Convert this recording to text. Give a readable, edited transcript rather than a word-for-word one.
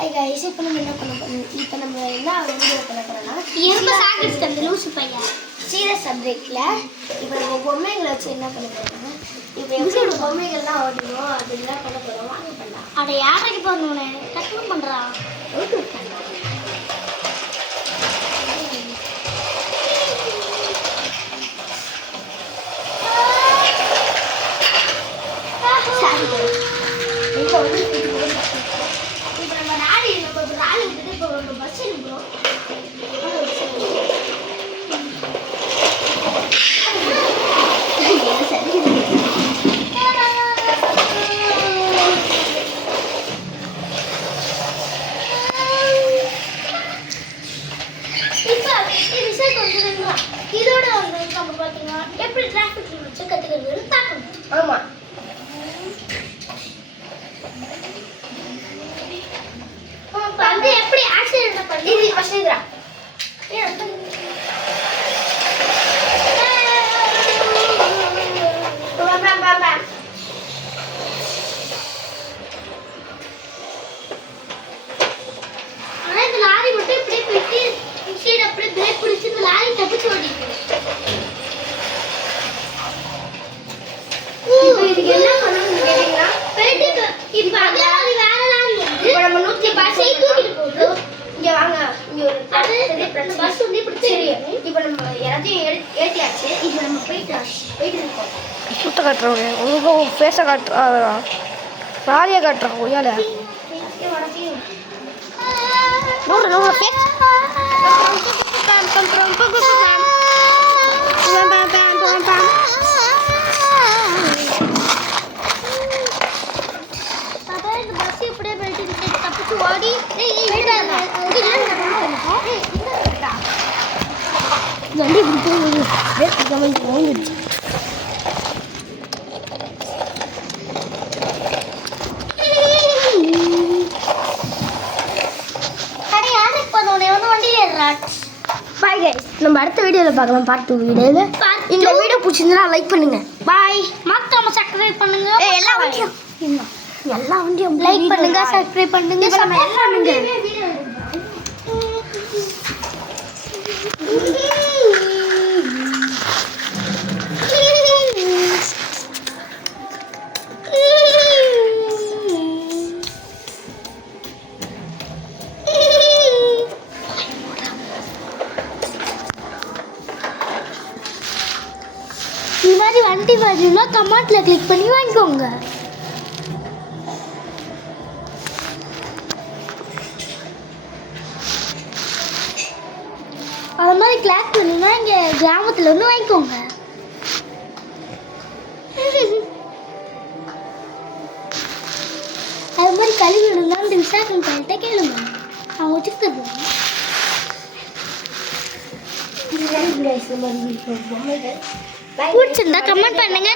Hi guys, இப்போ நம்ம என்ன பண்ண போறோம்? இப்போ நம்ம என்ன வீடியோ பண்ண போறோம்னா ரொம்ப சாகஸ் அந்த லூசு பையன் சீரியஸ் சப்ஜெக்ட்ல இப்போ நம்ம பொம்மைகளை வச்சு என்ன பண்ண போறோம்னா இப்போ எப்படி பொம்மைகள்லாம் ஓடணும் அதெல்லாம் பண்ண போறோம். வாங்க பண்ணலாம். அட யாரைக்கு போகணும்னு டக்குனு பண்ணுறான். யூடியூப் பண்ணலாம். இப்போ வந்து இப்போ நம்ம ராலி விட்டுட்டு இப்போ நம்ம பஸ் எடுக்கிறோம். இதோட வந்து நம்ம பார்த்தீங்கன்னா எப்படி டிராஃபிக் வச்சு கற்றுக்கிறது பார்க்கணும். ஆமாம், வந்து எப்படி ஆக்சிடென்ட் பண்ணி இது வசதிரா ஆனால் இந்த லாரி மட்டும் இப்படியே போயிட்டு சைடு அப்படியே பிரேக் பிடிச்சி இந்த லாரி தப்பிச்சு ஓடிட்டு. இதுக்கு என்ன பண்ணணும்னு கேட்டீங்கன்னா போயிட்டு இப்போ அதே லாரி வேற லாரி வந்து இப்போ நம்ம நூற்றி பஸ்ஸை தூக்கிட்டு போகுது. இங்கே வாங்க, இங்கே ஒரு அது பிரச்சனை. பஸ் வந்து இப்படி சரி, தெரியும். இப்போ நம்ம எல்லாத்தையும் ஏற்றியாச்சு. இப்போ நம்ம போயிட்டு இருக்கோம். சுத்த காட்டுறவங்க உங்களுக்கு ஃபேஸை காட்டுறா ராலியை காட்டுறான் ஒய்யால நூறு நூறு ஃபேஸ் அப்போ இந்த பஸ் இப்படியே போயிட்டு தப்பிச்சு ஓடி வண்டி வந்துச்சு பாய் கைஸ், நம்ம அடுத்த வீடியோவில் பார்க்கலாம். பார்ட் 2 வீடியோவில். இந்த வீடியோ பிடிச்சிருந்தா லைக் பண்ணுங்க. பாய். மறக்காம சப்ஸ்கிரைப் பண்ணுங்க. எல்லா வண்டியும் லைக் பண்ணுங்க, சப்ஸ்கிரைப் பண்ணுங்க. நம்ம எல்லாம் பண்ணுங்க. இந்த மாதிரி வண்டி வரணும்னா கமெண்ட்ல கிளிக் பண்ணி வாங்கிக்கோங்க. அது மாதிரி கிளாக் பண்ணணும்னா இங்கே கிராமத்தில் வந்து வாங்கிக்கோங்க. அது மாதிரி கழுவி விடணும்னா இந்த விசாகம் பண்ணிட்டே கேளுங்க, அவங்க வச்சுட்டு தருவாங்க. பொம்மைகள் பிடிச்சிருந்தா கமெண்ட் பண்ணுங்க.